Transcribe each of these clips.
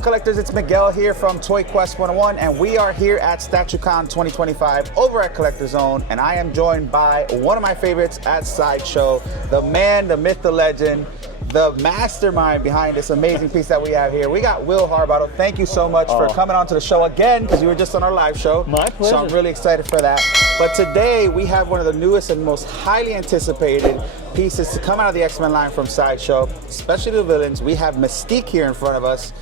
up, collectors? It's Miguel here from Toy Quest 101, and we are here at StatueCon 2025 over at CollectorZown, and I am joined by one of my favorites at Sideshow, the man, the myth, the legend, the mastermind behind this amazing piece that we have here. We got Will Harbottle. Thank you so much for coming on to the show again, because you were just on our live show. My pleasure. So I'm really excited for that. But today we have one of the newest and most highly anticipated pieces to come out of the XMEN line from Sideshow, especially the villains. We have Mystique here in front of us.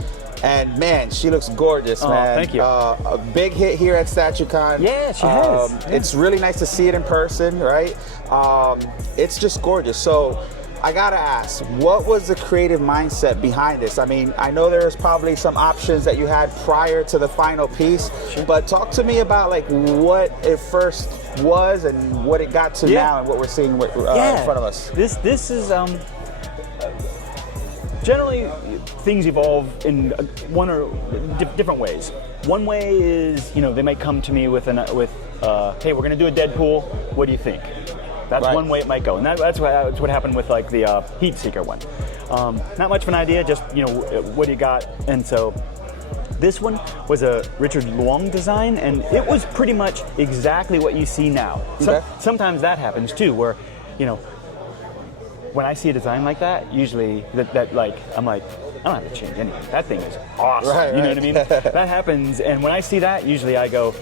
And man, she looks gorgeous, man. Thank you. A big hit here at StatueCon. Yeah, she has. Yeah. It's really nice to see it in person, right? It's just gorgeous. So I gotta ask, what was the creative mindset behind this? I mean, I know there was probably some options that you had prior to the final piece, sure, but talk to me about like what it first was and what it got to now and what we're seeing in front of us. This is generally things evolve in one or different ways. One way is, you know, they might come to me with hey, we're gonna do a Deadpool. What do you think? That's right. One way it might go, and that's what happened with like the Heat Seeker one. Not much of an idea, just, you know, what do you got? And so this one was a Richard Luong design, and it was pretty much exactly what you see now. Okay. Sometimes that happens too, where, you know, when I see a design like that, usually that like I'm like, I don't have to change anything. That thing is awesome. Right, you know what I mean? That happens, and when I see that, usually I go,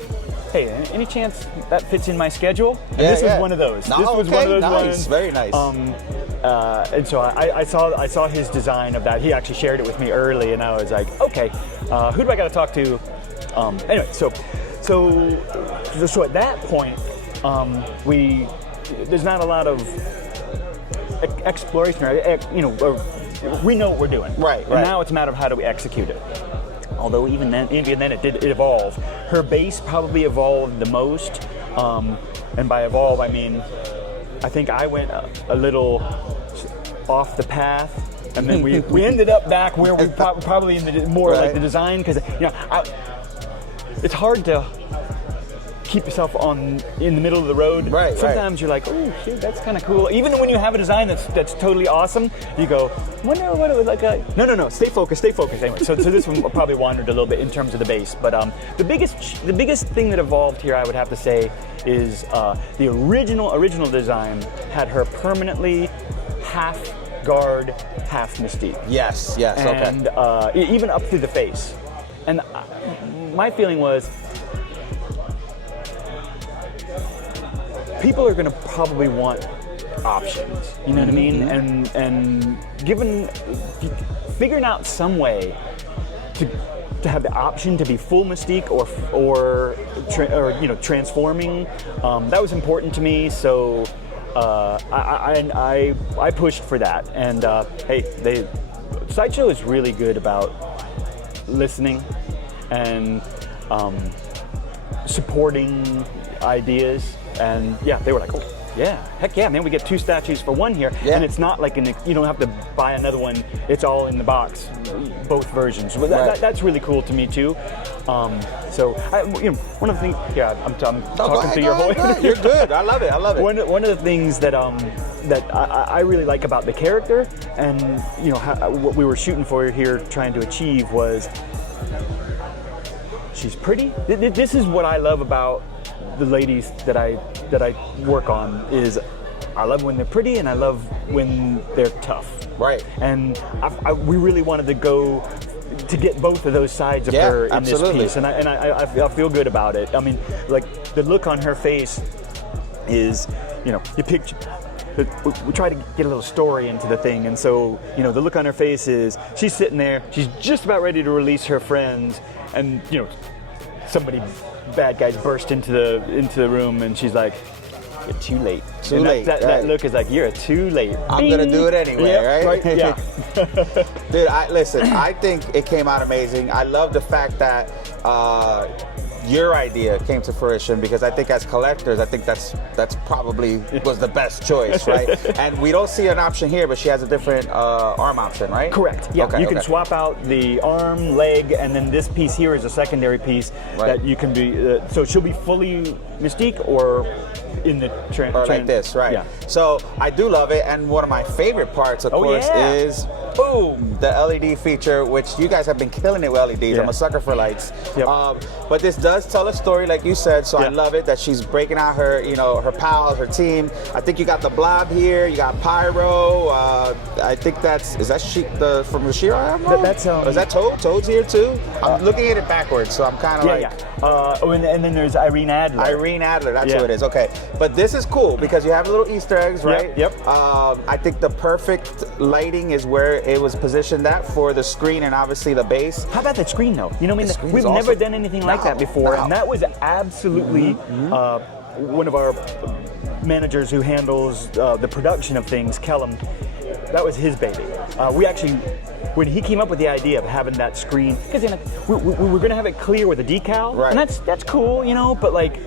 hey, any chance that fits in my schedule? And this was one of those. No, this was one of those nice. ones. Very nice. And so I saw his design of that. He actually shared it with me early, and I was like, okay, who do I got to talk to? Anyway, so at that point, there's not a lot of exploration, or, you know, we know what we're doing. Right. And now it's a matter of how do we execute it. Although even then it did evolve. Her base probably evolved the most, and by evolve I mean I think I went a little off the path, and then we ended up back where we probably in the more like the design, because, you know, it's hard to keep yourself in the middle of the road. Right. Sometimes you're like, oh shoot, that's kind of cool. Even when you have a design that's totally awesome, you go, wonder what it was like. No, stay focused. Anyway, so this one probably wandered a little bit in terms of the base, but the biggest thing that evolved here, I would have to say, is the original design had her permanently half guard, half Mystique. Yes. And even up through the face. And my feeling was, people are going to probably want options, you know what I mean? And figuring out some way to have the option to be full Mystique or you know, transforming, that was important to me. So I pushed for that. And hey, Sideshow is really good about listening and supporting ideas. And yeah, they were like, oh, yeah, heck yeah, man, we get 2 statues for one here. Yeah. And it's not like you don't have to buy another one. It's all in the box, both versions. But that's really cool to me too. So, you know, one of the things, I'm talking to your whole. You're good. I love it. One of the things that I really like about the character, and, you know, what we were shooting for here, trying to achieve, was she's pretty. This is what I love about the ladies that I work on, is I love when they're pretty, and I love when they're tough. Right. And we really wanted to go to get both of those sides of her in this piece, and I feel good about it. I mean, like, the look on her face is, you know, you picture. We try to get a little story into the thing, and so, you know, the look on her face is, she's sitting there, she's just about ready to release her friends, and, you know, bad guys burst into the room, and she's like, "You're too late." Too late. That look is like, you're too late. I'm gonna do it anyway, right? Yeah. Dude, listen. I think it came out amazing. I love the fact that your idea came to fruition, because I think as collectors, I think that's probably was the best choice, right? And we don't see an option here, but she has a different arm option, right? Correct. Yeah. Okay, you can swap out the arm, leg, and then this piece here is a secondary piece that you can be. So she'll be fully Mystique or in the or like this, right? Yeah. So I do love it, and one of my favorite parts, of course, is boom, the LED feature, which you guys have been killing it with LEDs. Yeah. I'm a sucker for lights. Yep. But this does tell a story, like you said, so I Yeah. love it that she's breaking out her, her pals, her team. I think you got the Blob here, you got Pyro. I think is that from the She-Ra ammo? That's is that Toad? Toad's here too? I'm looking at it backwards, so I'm kind of like... Yeah. And then there's Irene Adler. Irene Adler, that's who it is. Okay, but this is cool because you have little Easter eggs, right? Yep. I think the perfect lighting is where it was positioned at for the screen and obviously the base. How about that screen though? You know, we've awesome. never done anything like that before, and that was absolutely one of our managers who handles the production of things, Kellum. That was his baby. We actually, when he came up with the idea of having that screen, because we were going to have it clear with a decal, right. and that's cool, but like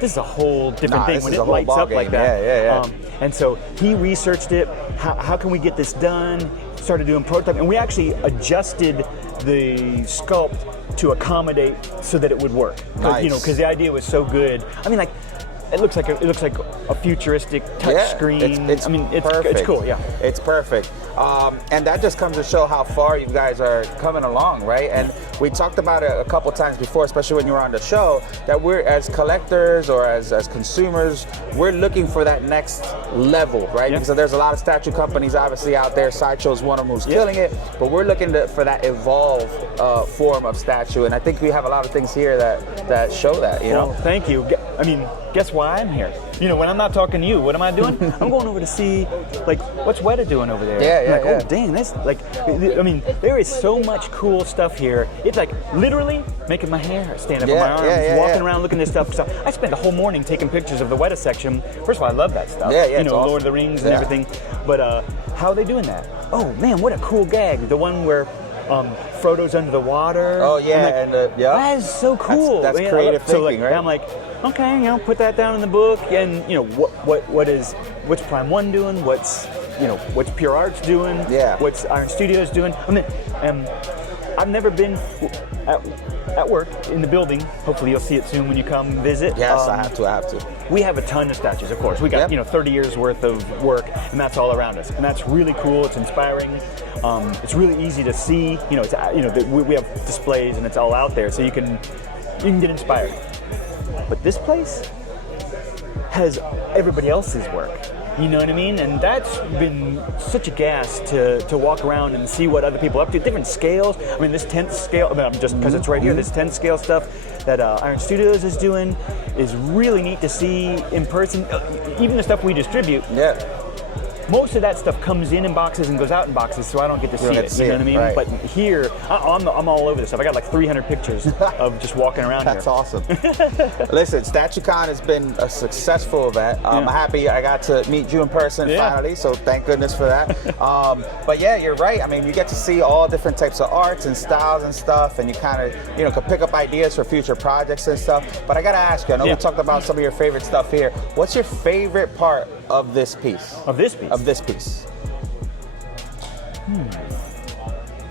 this is a whole different thing when it lights up like that. Yeah. And so he researched it. How can we get this done? Started doing prototype, and we actually adjusted the sculpt to accommodate so that it would work. Nice. Because the idea was so good. I mean, like. It looks like a futuristic touch screen. It's perfect. It's cool, yeah. It's perfect. And that just comes to show how far you guys are coming along, right? And we talked about it a couple times before, especially when you were on the show, that we're, as collectors or as consumers, we're looking for that next level, right? Yeah. Because there's a lot of statue companies obviously out there. Sideshow's one of them who's killing it, but we're looking for that evolved form of statue. And I think we have a lot of things here that show that, Well, thank you. I mean, guess why I'm here? When I'm not talking to you, what am I doing? I'm going over to see, like, what's Weta doing over there? Oh, dang, this, like, I mean, there is so much cool stuff here. It's like literally making my hair stand up on my arms, walking around looking at this stuff. So I spent the whole morning taking pictures of the Weta section. First of all, I love that stuff. It's awesome. Lord of the Rings and everything. But how are they doing that? Oh man, what a cool gag! The one where Frodo's under the water. Oh yeah, that is so cool. That's creative thinking, right? I'm like, okay, put that down in the book, and what's Prime One doing? What's Pure Art's doing? Yeah. What's Iron Studios doing? I mean, I've never been at work in the building. Hopefully you'll see it soon when you come visit. Yes, I have to. We have a ton of statues, of course. We got 30 years worth of work, and that's all around us, and that's really cool. It's inspiring. It's really easy to see. We have displays, and it's all out there, so you can get inspired. But this place has everybody else's work. You know what I mean? And that's been such a gas to walk around and see what other people are up to. Different scales. I mean, this 10th scale, just because it's right here, this 10th scale stuff that Iron Studios is doing is really neat to see in person. Even the stuff we distribute. Yeah. Most of that stuff comes in boxes and goes out in boxes, so I don't get to see it. You know what I mean? Right. But here, I'm all over this stuff. I got like 300 pictures of just walking around That's here. awesome. Listen, StatueCon has been a successful event. I'm happy I got to meet you in person finally, so thank goodness for that. But yeah, you're right. I mean, you get to see all different types of arts and styles and stuff, and you kind of, can pick up ideas for future projects and stuff. But I got to ask you, I know we talked about some of your favorite stuff here. What's your favorite part of this piece? Of this piece? Of this piece.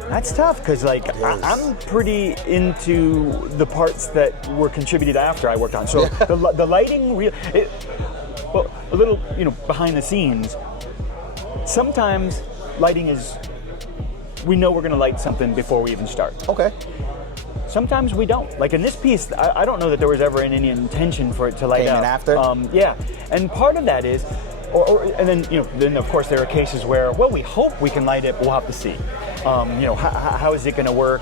That's tough because, like, I'm pretty into the parts that were contributed after I worked on. So the lighting, a little, behind the scenes. Sometimes lighting is, we know we're going to light something before we even start. Okay. Sometimes we don't. Like in this piece, I don't know that there was ever any intention for it to light Came up. in after? And part of that is, and then of course there are cases where, we hope we can light it, but we'll have to see. How is it going to work?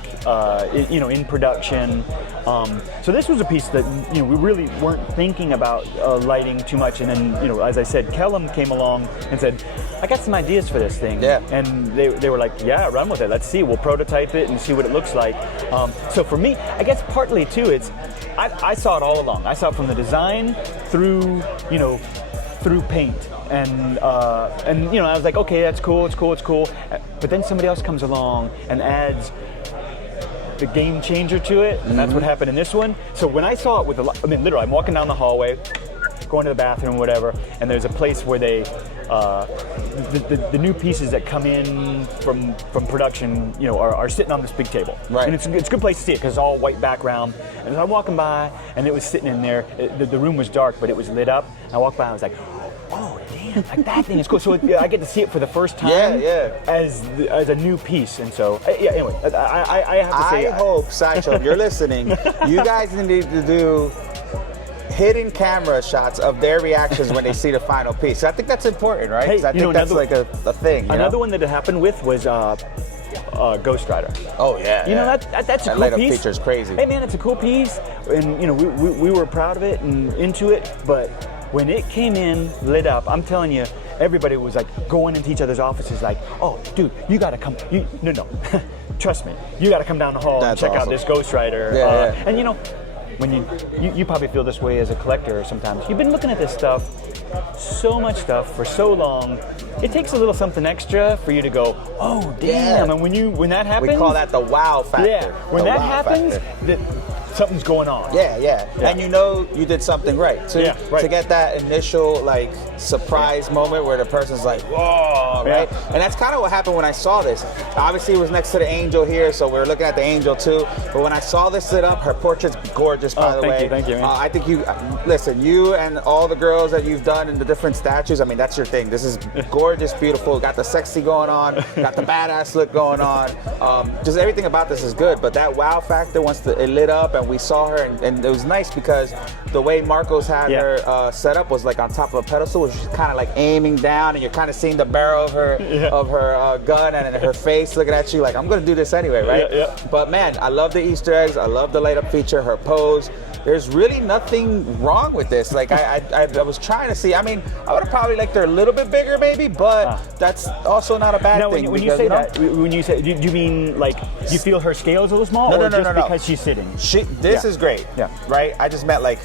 In production. So this was a piece that we really weren't thinking about lighting too much, and then as I said, Kellum came along and said, I got some ideas for this thing. Yeah. And they were like, yeah, run with it. Let's see. We'll prototype it and see what it looks like. So for me, I guess partly too, it's I saw it all along. I saw it from the design through paint. And I was like, okay, that's cool, it's cool. But then somebody else comes along and adds the game changer to it, and that's what happened in this one. So when I saw it with literally, I'm walking down the hallway, going to the bathroom, whatever, and there's a place where they, the new pieces that come in from production, are sitting on this big table. Right. And it's a good place to see it because it's all white background. And I'm walking by, and it was sitting in there. The room was dark, but it was lit up. I walked by, and I was like, oh, damn. man, like that thing is cool. So I get to see it for the first time as a new piece. And so, anyway, I have to say. I hope, Sideshow, if you're listening, you guys need to do hidden camera shots of their reactions when they see the final piece. I think that's important, right? Because I think that's like a thing. Another one that it happened with was Ghost Rider. Oh yeah. You know that's a cool light-up piece. feature is crazy. Hey man, it's a cool piece, and you know we were proud of it and into it. But when it came in lit up, I'm telling you, everybody was like going into each other's offices, like, oh dude, you gotta come. No, trust me, you gotta come down the hall and check out this Ghost Rider. And you know, when you probably feel this way as a collector sometimes. You've been looking at this stuff, so much stuff for so long. It takes a little something extra for you to go, oh damn! And when that happens, we call that the wow factor. Yeah, when that happens, something's going on. Yeah. And you know you did something right. To get that initial like surprise moment where the person's like, whoa, right? And that's kind of what happened when I saw this. Obviously, it was next to the angel here, so we were looking at the angel too. But when I saw this lit up, her portrait's gorgeous, by the way. Thank you, man. I think you and all the girls that you've done in the different statues, I mean, that's your thing. This is gorgeous, beautiful. Got the sexy going on, got the badass look going on. Just everything about this is good. But that wow factor, once it lit up and we saw her, and it was nice because the way Marcos had her set up was like on top of a pedestal, which was kind of like aiming down, and you're kind of seeing the barrel of her gun and her face looking at you like, I'm going to do this anyway, right? But man, I love the Easter eggs. I love the light up feature, her pose. There's really nothing wrong with this. Like I was trying to see. I mean, I would have probably liked her a little bit bigger, maybe, but that's also not a bad thing. When you say that, when you say, do you mean like you feel her scale's a little small, or just because she's sitting? This is great, right? I just meant like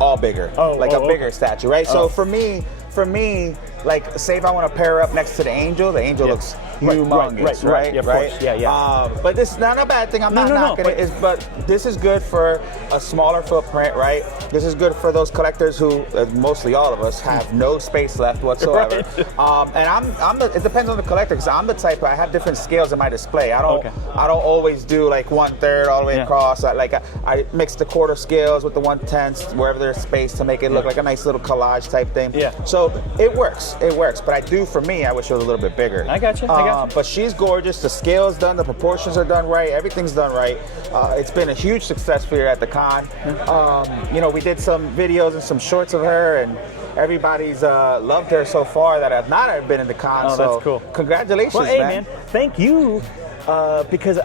all bigger, like a bigger statue, right? So for me, like say if I want to pair her up next to the angel looks humongous, right? Of course. But this is not a bad thing. I'm not knocking it. But this is good for a smaller footprint, right? This is good for those collectors who, mostly all of us, have no space left whatsoever. And it depends on the collector, because I'm the type, I have different scales in my display. I don't always do like 1/3 all the way across. I mix the quarter scales with the 1/10 wherever there's space to make it look like a nice little collage type thing. So it works. But for me, I wish it was a little bit bigger. I got you. But she's gorgeous. The scale's done. The proportions are done right. Everything's done right. It's been a huge success for you at the con. We did some videos and some shorts of her, and everybody's loved her so far that have not been in the con. Oh, that's cool. Congratulations, man. Thank you, because.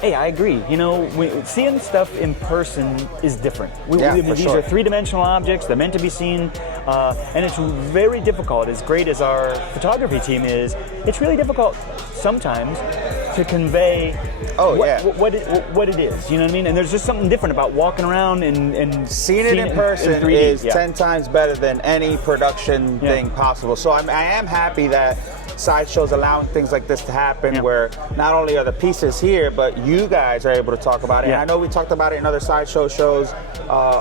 Hey, I agree. You know, seeing stuff in person is different. These are three-dimensional objects. They're meant to be seen, and it's very difficult. As great as our photography team is, it's really difficult sometimes to convey what it is. You know what I mean? And there's just something different about walking around and seeing it in person in 3D, is 10 times better than any production thing possible. So I am happy that Sideshow's allowing things like this to happen, where not only are the pieces here, but you guys are able to talk about it. And I know we talked about it in other Sideshow shows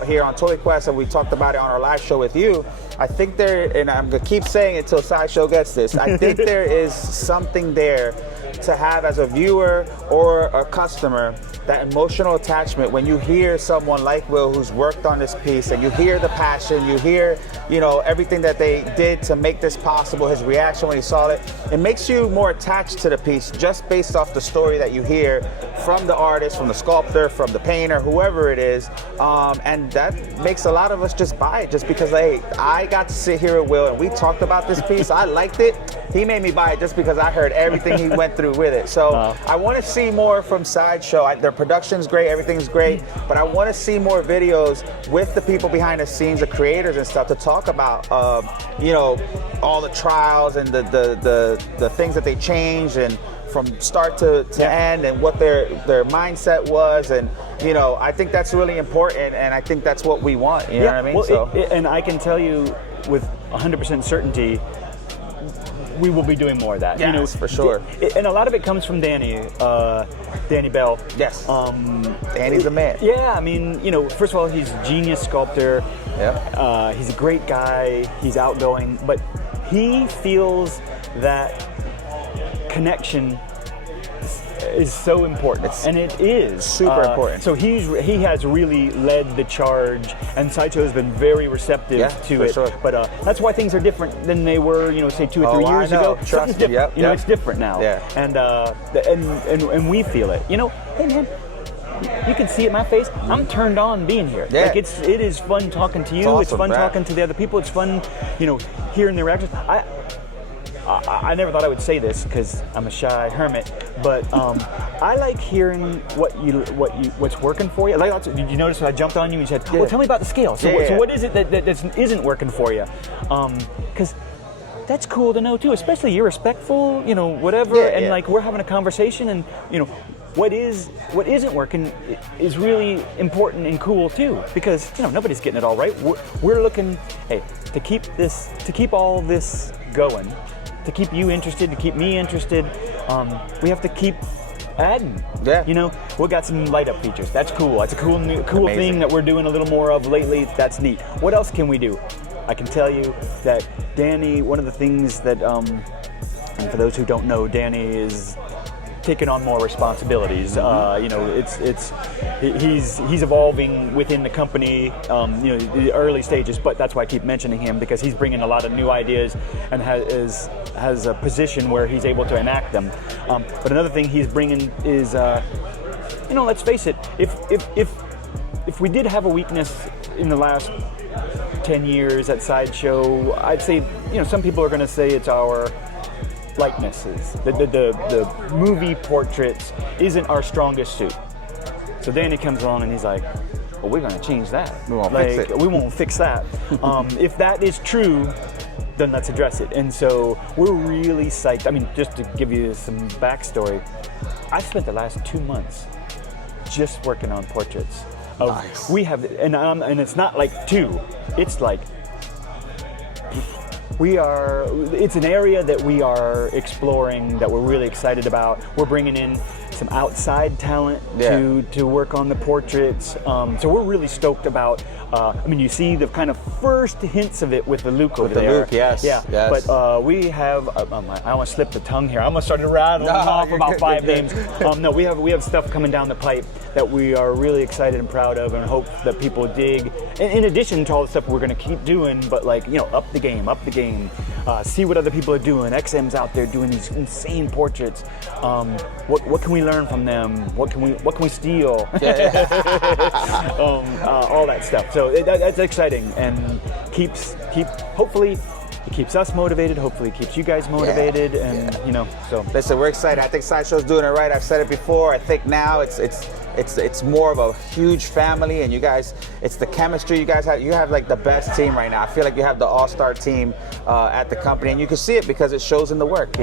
here on Toy Quest, and we talked about it on our live show with you. I think and I'm gonna keep saying it till Sideshow gets this, I think there is something there to have as a viewer or a customer, that emotional attachment when you hear someone like Will who's worked on this piece, and you hear the passion, you hear, everything that they did to make this possible, his reaction when he saw it. It makes you more attached to the piece just based off the story that you hear from the artist, from the sculptor, from the painter, whoever it is. And that makes a lot of us just buy it just because, hey, I got to sit here with Will and we talked about this piece. I liked it. He made me buy it just because I heard everything he went through with it. So I want to see more from Sideshow. Their production's great, everything's great, but I want to see more videos with the people behind the scenes, the creators and stuff, to talk about, all the trials and the things that they changed, and from start to end, and what their mindset was. And I think that's really important, and I think that's what we want. You know what I mean? Well, and I can tell you with 100% certainty, we will be doing more of that. Yes, for sure. And a lot of it comes from Danny Bell. Yes. Danny's the man. Yeah, I mean, first of all, he's a genius sculptor. Yeah. He's a great guy. He's outgoing, but he feels that connection is so important, and it is super important. So he has really led the charge, and Sideshow has been very receptive to it. Sure. But that's why things are different than they were, say 2 or 3 years ago. Trust me. Different. It's different now. Yeah. And we feel it. Hey man, you can see it in my face. I'm turned on being here. Yeah. Like it is fun talking to you. Awesome, it's fun talking to the other people. It's fun, hearing their reactions. I never thought I would say this because I'm a shy hermit, but I like hearing what's working for you. Like, did you notice when I jumped on you and said, "Well, tell me about the scale." So what is it that isn't working for you? Because that's cool to know too, especially you're respectful, whatever, and like we're having a conversation, and what isn't working is really important and cool too, because nobody's getting it all right. We're looking, to keep all this going, to keep you interested, to keep me interested, we have to keep adding. We got some light up features. That's cool. That's a cool thing that we're doing a little more of lately. That's neat. What else can we do? I can tell you that Danny, one of the things that, and for those who don't know, Danny is taking on more responsibilities. He's evolving within the company, the early stages, but that's why I keep mentioning him, because he's bringing a lot of new ideas and has a position where he's able to enact them. But another thing he's bringing is, let's face it, if we did have a weakness in the last 10 years at Sideshow, I'd say, some people are going to say it's our likenesses. The movie portraits isn't our strongest suit. So Danny comes on and he's like, well, we're going to change that. We won't fix it. We won't fix that. If that is true, then let's address it. And so we're really psyched. I mean, just to give you some backstory, I spent the last 2 months just working on portraits. Nice. We have, and it's not like 2, it's like, it's an area that we are exploring that we're really excited about. We're bringing in some outside talent to work on the portraits. So we're really stoked about, you see the kind of first hints of it with the Luke over there. Luke, yes. Yeah, yes. But we have, I almost slipped the tongue here. I almost started rattling off about 5 names. No, we have stuff coming down the pipe that we are really excited and proud of, and hope that people dig. In addition to all the stuff we're going to keep doing, but up the game. See what other people are doing. XM's out there doing these insane portraits. What can we learn from them? What can we steal? All that stuff. So that's exciting, and hopefully it keeps us motivated. Hopefully it keeps you guys motivated, and so. Listen, we're excited. I think Sideshow's doing it right. I've said it before. I think now it's more of a huge family, and you guys, it's the chemistry you guys have. You have like the best team right now. I feel like you have the all-star team at the company, and you can see it because it shows in the work,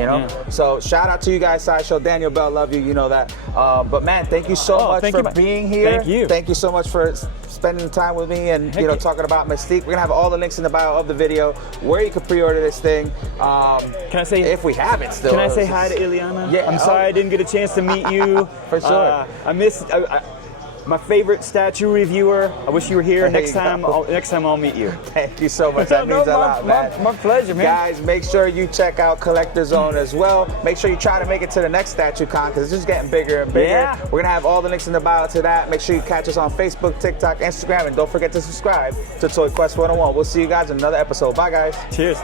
So shout out to you guys, Sideshow. Daniel Bell, love you, you know that. But man, thank you so much for being here. Thank you. Thank you so much for spending time with me and talking about Mystique. We're gonna have all the links in the bio of the video where you can pre-order this thing. Can I say, if we have it still? Can I say hi to Ileana? Yeah. I'm sorry I didn't get a chance to meet you. For sure. I missed my favorite statue reviewer. I wish you were here. Next time I'll meet you. Thank you so much. That means a lot, man. My pleasure, man. Guys, make sure you check out CollectorZown as well. Make sure you try to make it to the next statue con, because it's just getting bigger and bigger. Yeah. We're gonna have all the links in the bio to that. Make sure you catch us on Facebook, TikTok, Instagram, and don't forget to subscribe to Toy Quest 101. We'll see you guys in another episode. Bye, guys. Cheers.